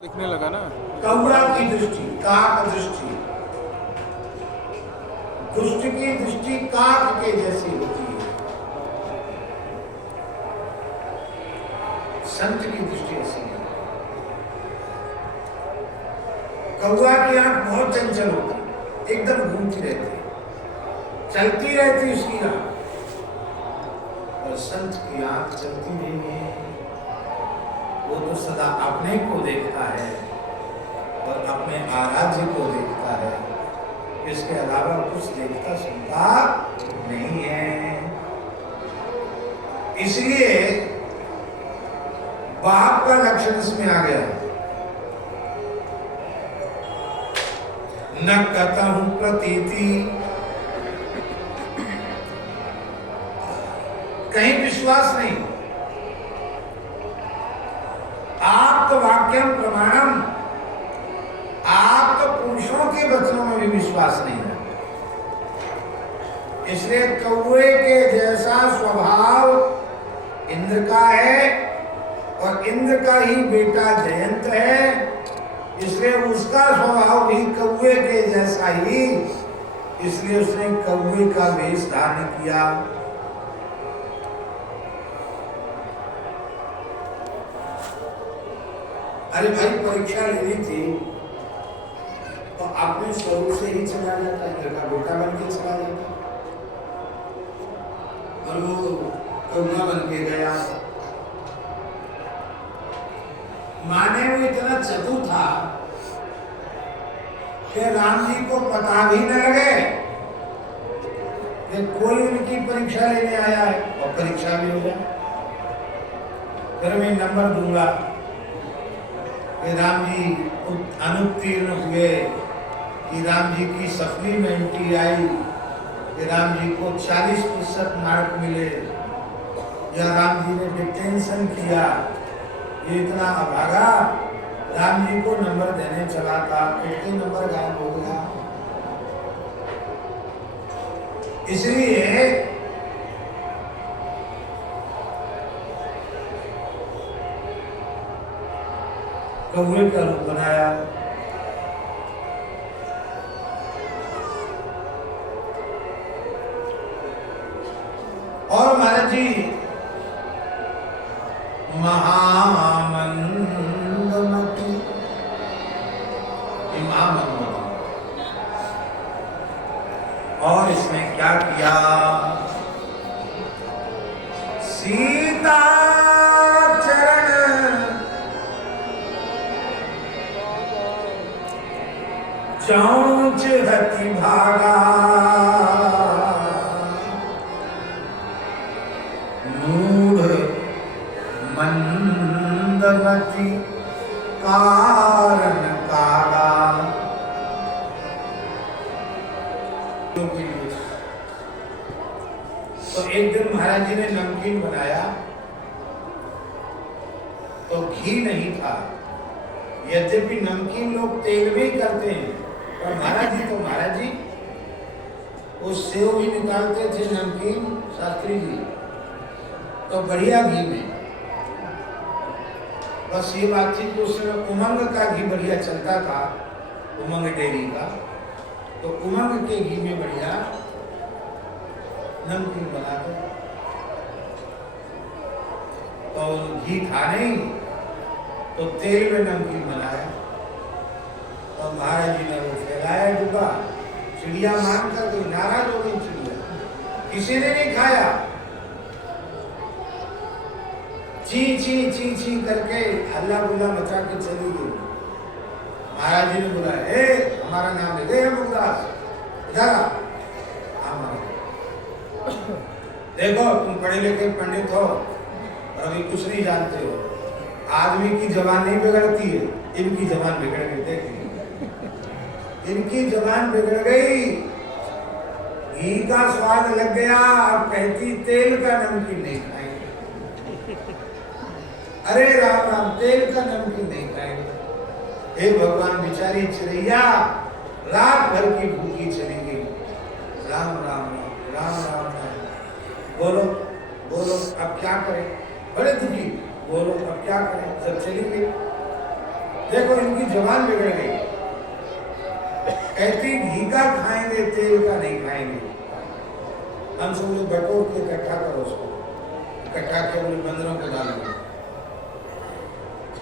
दिखने लगा ना। कौआ की दृष्टि, काक दृष्टि, दुष्ट की दृष्टि काक के जैसी होती है, संत की दृष्टि ऐसी नहीं। कौआ की आंख बहुत चंचल होती, एकदम घूमती रहती, चलती रहती उसकी आंख, और संत की आंख चलती नहीं है। वो तो सदा अपने को देखता है और अपने आराध्य को देखता है, इसके अलावा कुछ देखता सुनता नहीं है। इसलिए बाप का लक्षण इसमें आ गया। न कतहु प्रतीति, कहीं विश्वास नहीं। आप तो वाक्यम प्रमाणम, आप तो पुरुषों के वचनों में भी विश्वास नहीं है। इसलिए कौए के जैसा स्वभाव इंद्र का है और इंद्र का ही बेटा जयंत है, इसलिए उसका स्वभाव भी कौए के जैसा ही, इसलिए उसने कौए का वेश धारण किया। अरे भाई परीक्षा लेनी थी तो अपने स्वरूप से ही चला जाता, इंद्र का बेटा बन के चला जाता, और वो कौआ बन के गया। माने वो इतना चतुर था कि राम जी को पता भी न लगे कि कोई उनकी परीक्षा लेने आया है, और परीक्षा भी हो जाए। फिर मैं नंबर दूंगा कि राम जी अनुत्तीर्ण हुए, कि राम जी की सप्लीमेंट्री आई, कि राम जी को 40% मार्क मिले, या राम जी ने डिटेंशन किया, ये इतना अभागा राम जी को नंबर देने चला था, कितने नंबर गायब हो गया। इसलिए कौए का रूप बनाया। और महाराज जी महामंदमती, और इसने क्या किया, सीता चरण चौंच हति भागा, मूढ़ मंदमती कारण कागा। तो एक दिन महाराज जी ने नमकीन बनाया तो घी नहीं था, यद्यपि नमकीन लोग तेल में ही करते हैं, पर महाराज जी वो सेव भी निकालते थे नमकीन शास्त्री जी, तो बढ़िया घी में। बस ये बात थी कि उस समय उमंग का घी बढ़िया चलता था, उमंग डेयरी का, तो उमंग के घी में बढ़िया नमकीन बनाते। तो घी था नहीं तो तेल में नमकीन बनाया, और महाराज जी ने वो फैलाया डब्बा, चिड़िया मान कर गई, नाराज हो गई चिड़िया, किसी ने नहीं खाया, ची ची ची ची करके हल्ला गुल्ला मचा के चली गई। महाराज जी ने बोला, ए हमारा नाम ले गए मुगदास, इधर आ। देखो तुम पढ़े लिखे पंडित हो और अभी कुछ नहीं जानते हो, आदमी की जबान नहीं बिगड़ती है, इनकी जबान बिगड़ गई। देखिए इनकी जबान बिगड़ गई, घी का स्वाद लग गया, अब कहती तेल का नमकीन नहीं खाएंगे। अरे राम राम, तेल का नमकीन नहीं खाएंगे। हे भगवान, बेचारी चिड़ैया रात भर की भूखी चली गई। राम राम राम राम राम, बोलो बोलो अब क्या करें, बड़े दुखी, बोलो अब क्या करें। जब चली गई देखो इनकी जबान बिगड़ गई। कहती घी का खाएंगे, तेल का नहीं खाएंगे। हम सब लोग बटोर के इकट्ठा करो उसको, इकट्ठा के बोले बंदरों को डाल दो।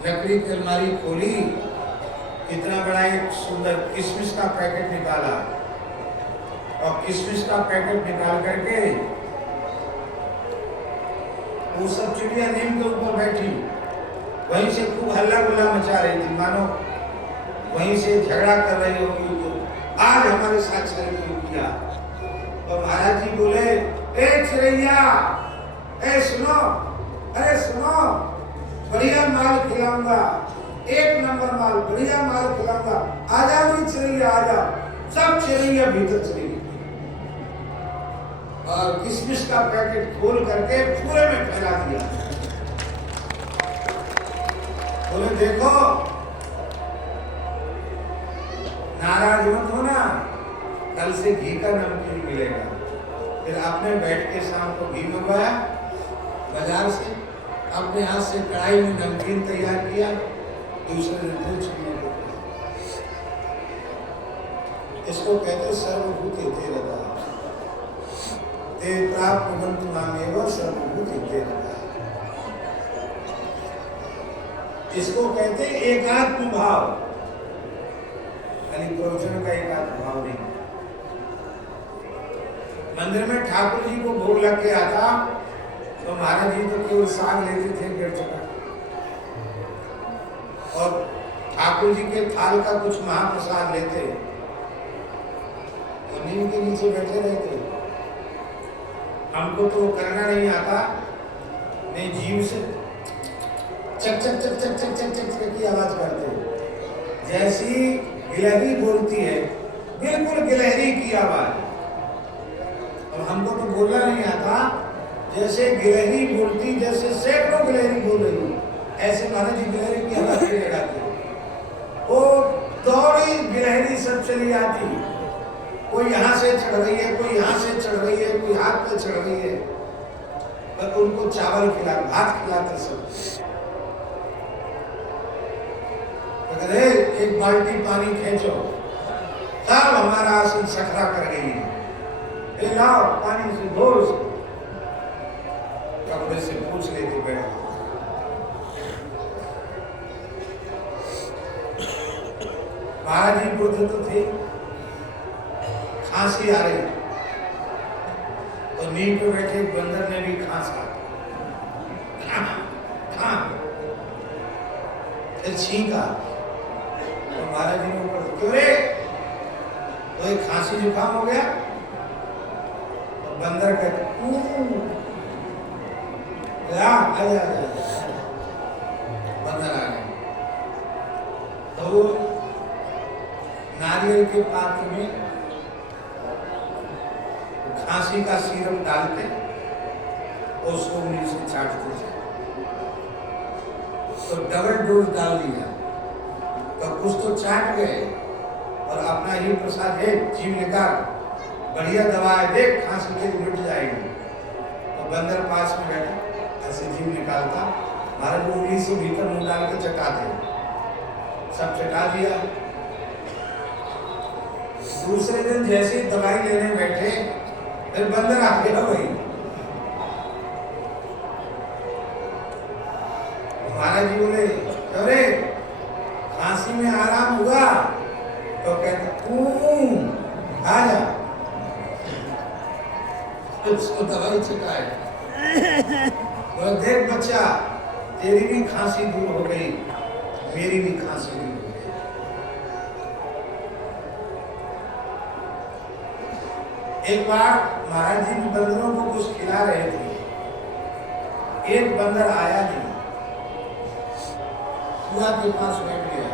लकड़ी की अलमारी खोली, इतना बड़ा एक सुंदर किशमिश का पैकेट निकाला और किशमिश का पैकेट निकाल करके वो सब चिड़िया नीम के ऊपर बैठी, वहीं से खूब हल्ला गुल्ला मचा रही थी, मानो वहीं से झगड़ा कर रही होगी तो आज हमारे साथ शरीर किया। और महाराज जी बोले, ए चिड़ैया, ए सुनो, अरे सुनो, बढ़िया माल खिलाऊंगा, एक नंबर माल, बढ़िया माल खिलाऊंगा, आ जाओ चिड़ैया आ जाओ। सब चिड़ैया भीतर चली गई और किशमिश का पैकेट खोल करके पूरे में फैला दिया। बोले देखो, नाराज मत होना, कल से घी का नमकीन मिलेगा। फिर आपने बैठ के शाम को घी मंगवाया बाजार से, अपने हाथ से कढ़ाई में नमकीन तैयार किया, दूसरे दिन पूछ लिया। इसको कहते सर्वभूते तेरदा, ते प्राप्त बंतु नामेव सर्वभूते तेरदा। इसको कहते एकात्म भाव, यानी प्रवचन का एकात्म भाव नहीं। मंदिर में ठाकुर जी को भोग लग के आता तो महाराज जी तो केवल साग लेते थे 1.5 चक्कर, और ठाकुर जी के थाल का कुछ महाप्रसाद लेते और नीम के नीचे बैठे रहते। हमको तो करना नहीं आता, नहीं जीव से चक चक चक चक चक चक चक चक की आवाज करते, जैसी गिलहरी बोलती है, बिल्कुल गिलहरी की आवाज। और हमको तो बोलना नहीं आता, जैसे गिलहरी बोलती, जैसे सैकड़ों गिलहरी बोल रही हो, ऐसे महाराज जी गिलहरी की आवाज लगाते। वो दौड़ी गिलहरी सब चली आती, कोई यहाँ से चढ़ रही है, कोई यहाँ से चढ़ रही है, कोई हाथ पे चढ़ रही है, पर उनको चावल खिला, भात खिलाते सब। अरे एक बाल्टी पानी खींचो, सब हमारा आसन सखरा कर गई है, लाओ पानी से धो, कपड़े से पूछ लेते बैठ। महाराज जी बोलते तो थे, खांसी आ रही तो नीम पे बैठे बंदर ने भी खांसा, फिर छींका तो महाराज जी ने ऊपर, क्यों रे, तो एक खांसी जुकाम हो गया। तो बंदर कहते बंदर आ गए तो नारियल के पात्र में खांसी का सीरप डालते और उसको उंगली से चाटते थे। तो डबल डोज डाल दिया तो कुछ तो चाट गए और अपना ही प्रसाद है, जीव निकाल, बढ़िया दवा है, देख खांसी के मिट जाएगी। तो बंदर पास में बैठा, ऐसे जीव निकालता, महाराज उंगली से भीतर मुंह डाल के चटाते, सब चटा दिया। दूसरे दिन जैसे दवाई लेने बैठे, फिर बंदर आ गया वही। महाराज जी बोले, अरे खांसी में आराम हुआ? तो कहते आ जा, उसको दवाई छिटाए। बोले, देख बच्चा, तेरी भी खांसी दूर हो गई, मेरी भी खांसी दूर हो गई। एक बार महाराज जी बंदरों को कुछ खिला रहे थे, एक बंदर आया नहीं, कुआं के पास बैठ गया,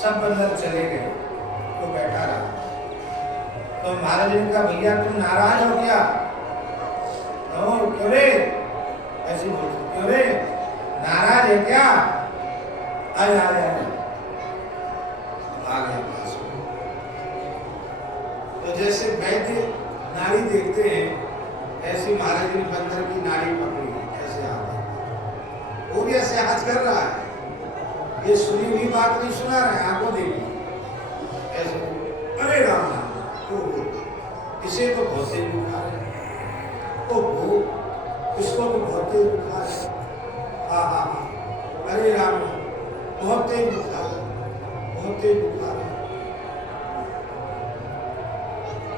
सब बंदर चले गए, तो बैठा रहा। तो महाराज ने कहा, भैया तुम नाराज हो क्या? क्यों रे, ऐसे बोलते, क्यों रे, नाराज है क्या? आ गया पास में। तो जैसे वैद्य नाड़ी देखते हैं, ऐसे महाराज ने बंदर की नाड़ी पकड़ी, ऐसे आ गया, वो भी ऐसे हाथ कर रहा है, ये सुनी हुई बात नहीं सुना रहे, आंखों देखी ऐसे, अरे राम राम, इसे तो बहुत तेज बुखार है, ओहो इसको तो बहुत तेज बुखार है, हाँ हाँ हाँ, अरे राम राम, बहुत तेज बुखार है, बहुत तेज बुखार है।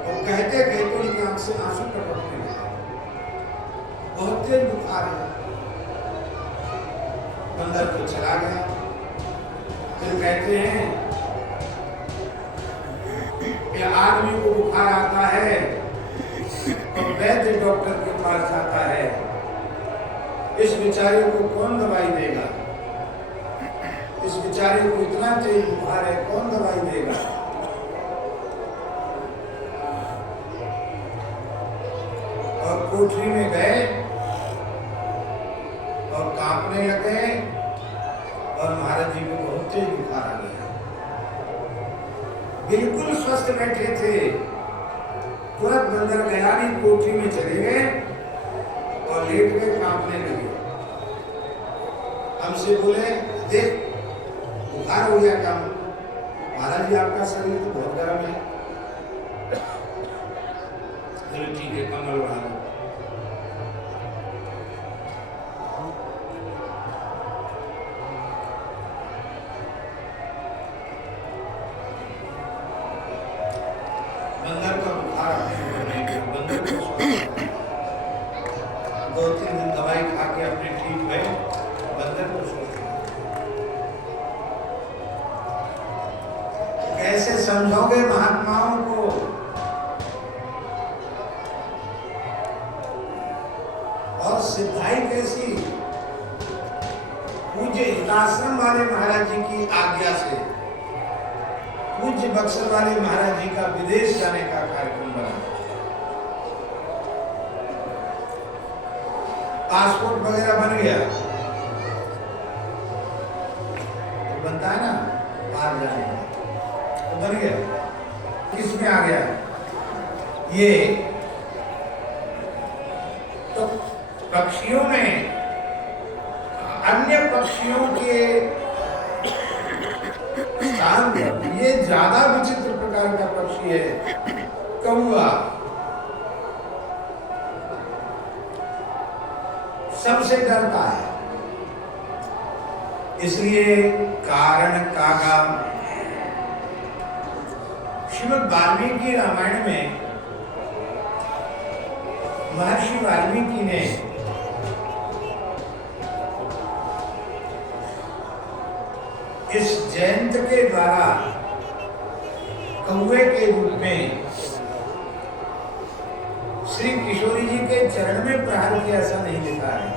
और कहते कहते उनकी आंख से आंसू टपकने लगे, बहुत तेज बुखार है। बंदर तो चला गया। फिर कहते हैं कि आदमी को बुखार आता है तो वैद्य डॉक्टर के पास जाता है, इस बेचारे को कौन दवाई देगा, इस बेचारे को इतना तेज बुखार है, कौन दवाई देगा। और कोठरी में गए और कांपने लगे और महाराज जी को बहुत तेज बुखार आ गया। बिल्कुल स्वस्थ बैठे थे, तुरंत बंदर गया नहीं, कोठरी में चले गए और लेट के कांपने लगे। हमसे बोले देख बुखार हो गया क्या? महाराज जी आपका शरीर तो बहुत गर्म है। चलो ठीक है, कमल बढ़ा दो। बंदर का बुखार अपने ऊपर नहीं गया, बंदर को स्वस्थ 2-3 दिन दवाई खा के अपने ठीक हुए, बंदर को स्वस्थ। कैसे समझोगे महात्माओं को? और सिद्धाई कैसी? पूज्य हिताश्रम वाले महाराज जी की आज्ञा से पूज्य बक्सर वाले महाराज जी का विदेश जाने का कार्यक्रम बना। पासपोर्ट वगैरह बन गया, तो बनता है ना बाहर जाने का, तो बन गया। किस में आ गया ये? तो पक्षियों में अन्य पक्षियों के स्थान ये ज्यादा विचित्र प्रकार का पक्षी है कौवा। सबसे डरता है, इसलिए कारण कागा। श्रीमद् वाल्मीकि रामायण में महर्षि वाल्मीकि ने इस जयंत के द्वारा कौवे के रूप में श्री किशोरी जी के चरण में प्रहार किया, ऐसा नहीं लिखा है।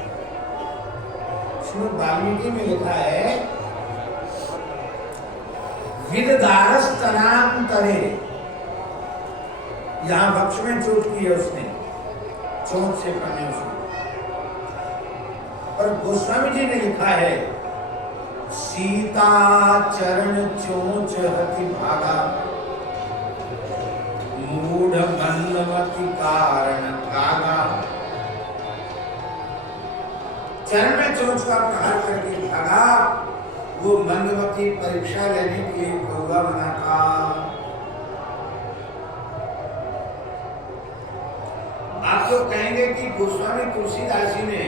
श्रीमद् वाल्मीकि में लिखा है विददारस्तनांतरे, यहां वक्ष में चोट की है उसने, चोट से पड़ने उसने। और गोस्वामी जी ने लिखा है सीता चरण चोंच हति भागा, मूढ़ मन्नमति कारण कागा। चरण में चोंच का प्रहार करके भागा, वो मंदमती परीक्षा लेने के लिए कौवा बना था। आप लोग कहेंगे कि गोस्वामी तुलसीदास जी ने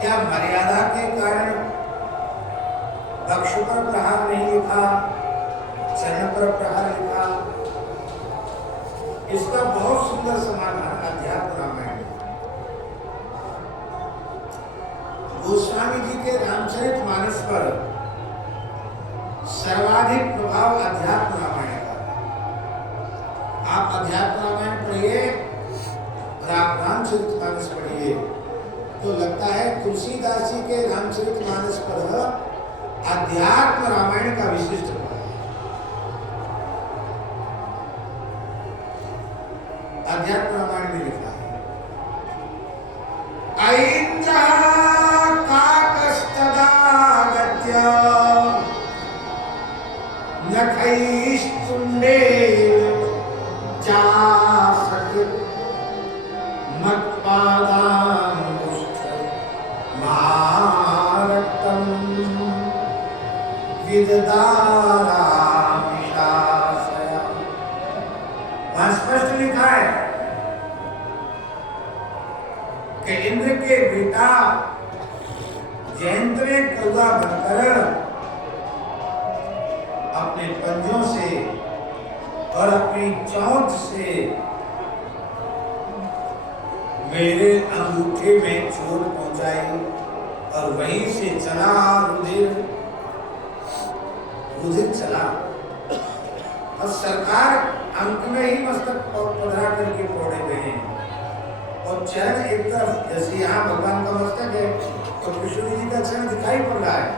क्या मर्यादा के कारण वक्ष पर प्रहार नहीं लिखा, चरण पर प्रहार लिखा? इसका बहुत सुंदर समाधान अध्यात्म रामायण में। गोस्वामी जी के रामचरितमानस पर सर्वाधिक प्रभाव अध्यात्म रामायण का। आप अध्यात्म रामायण पढ़िए और आप रामचरितमानस पढ़िए तो लगता है तुलसीदास जी के रामचरितमानस पर अध्यात्म रामायण का विशिष्ट प्रभाव। अध्यात्म रामायण में लिखा है ऐन्द्र काकस्तदा गत्य नखैस्तुण्डे चासकृत मत्पादांगुष्ठ महारक्तम्। गिरधारामिषाशया। वहां स्पष्ट लिखा है कि इंद्र के बेटा जयंत ने कौवा बनकर अपने पंजों से और अपनी चोंच से मेरे अंगूठे में चोट पहुंचाई और वहीं से चला रुधिर चला। और सरकार अंक में ही मस्तक पधरा करके फोड़े गए हैं और चरण एक तरफ, जैसे यहाँ भगवान का मस्तक है तो कृष्ण जी का चरण दिखाई पड़ रहा है,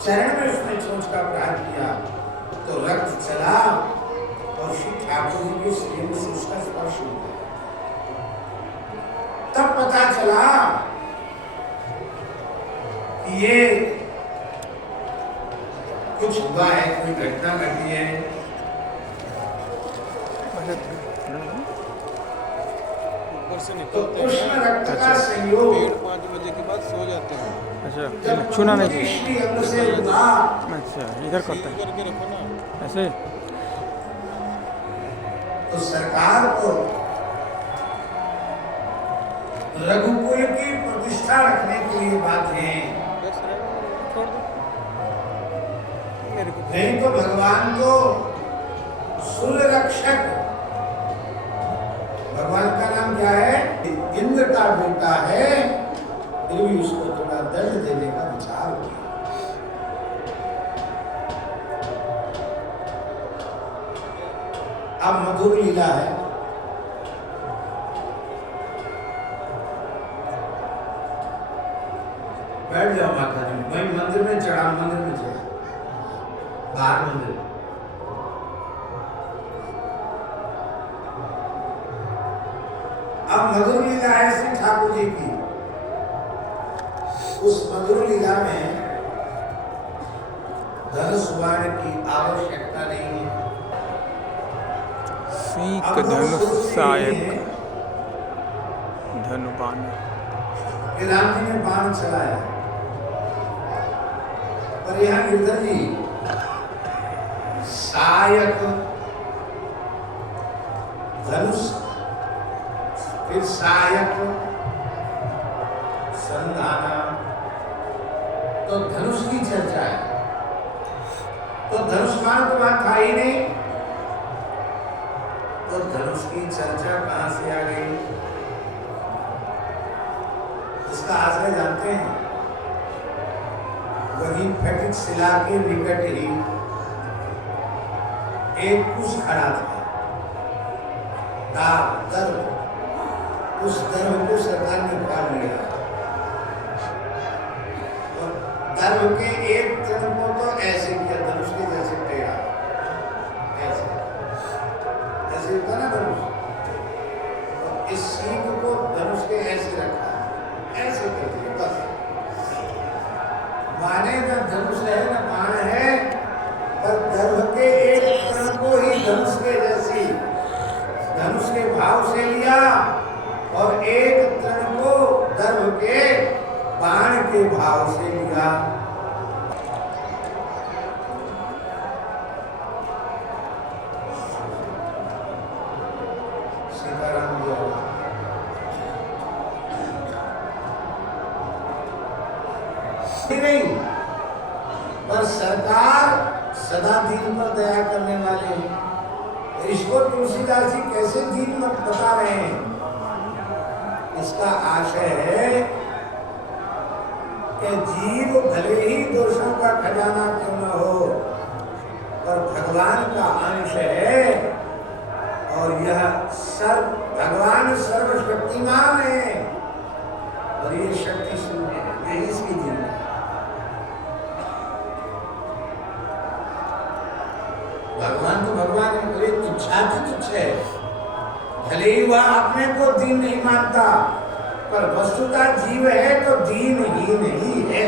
चरण में उसने चोंच का प्रहार किया तो रक्त चला और श्री ठाकुर जी के शरीर से उसका स्पर्श हुआ। तब पता चला कि ये कुछ हुआ है, कोई घटना घटी है। तो कृष्ण रक्त का संयोग 5 बजे के बाद सो जाते हैं। अच्छा, छूना नहीं चाहिए। श्री अंग से हुआ अच्छा, इधर करता है करके रखो ना। ऐसे। तो सरकार को रघुकुल की प्रतिष्ठा रखने के लिए बात है, बस छोड़ दो मेरे को। नहीं तो भगवान को सुर रक्षक, भगवान का नाम क्या है? इंद्र का बेटा है, फिर भी उसको थोड़ा दंड देने का विचार हो गया। अब मधुर लीला है। बैठ जाओ माता जी, मैं मंदिर में चढ़ा, मंदिर में चढ़ा, बाहर मंदिर। अब मधुर लीला है श्री ठाकुर जी की। उस मधुर लीला में धनुष बाण की आवश्यकता नहीं है। सीक धनुष सायक धनुबान। राम जी ने बाण चलाया, पर यहाँ गिरधर जी सायक धनुष, फिर सायक संधाना, तो धनुष की चर्चा है। तो धनुष बाण तो बात था ही नहीं, तो धनुष की चर्चा कहां से आ गई? इसका आश्रय जानते हैं, वही फटिक शिला के निकट ही एक कुश खड़ा था, गर्भ। उस गर्भ को सरकार ने उखाड़ लिया और गर्भ के एक तन को तो ऐसे किया, धनुष के जैसे टेढ़ा, ऐसे ऐसे होता ना धनुष, और इस सींग को धनुष के ऐसे रखा, ऐसे कर दिया बस। माने न धनुष है न बाण है, पर गर्भ के एक तन को ही धनुष के जैसी, धनुष के भाव से लिया और एक तन को गर्भ के बाण के भाव से लिया। सीताराम नहीं, पर सरकार सदा दीन पर दया करने वाले हैं। इसको तुलसीदास जी कैसे दीन मत बता रहे हैं? इसका आशय है कि जीव भले ही दोषों का खजाना क्यों न हो, पर भगवान का अंश है और यह भगवान सर्वशक्तिमान है और ये शक्ति शून्य है, यही इसकी जीवन है। भगवान तो भगवान है, भले तुच्छाति तुच्छ है, भले ही वह अपने को दीन नहीं मानता, पर वस्तुतः जीव है तो दीन ही नहीं है।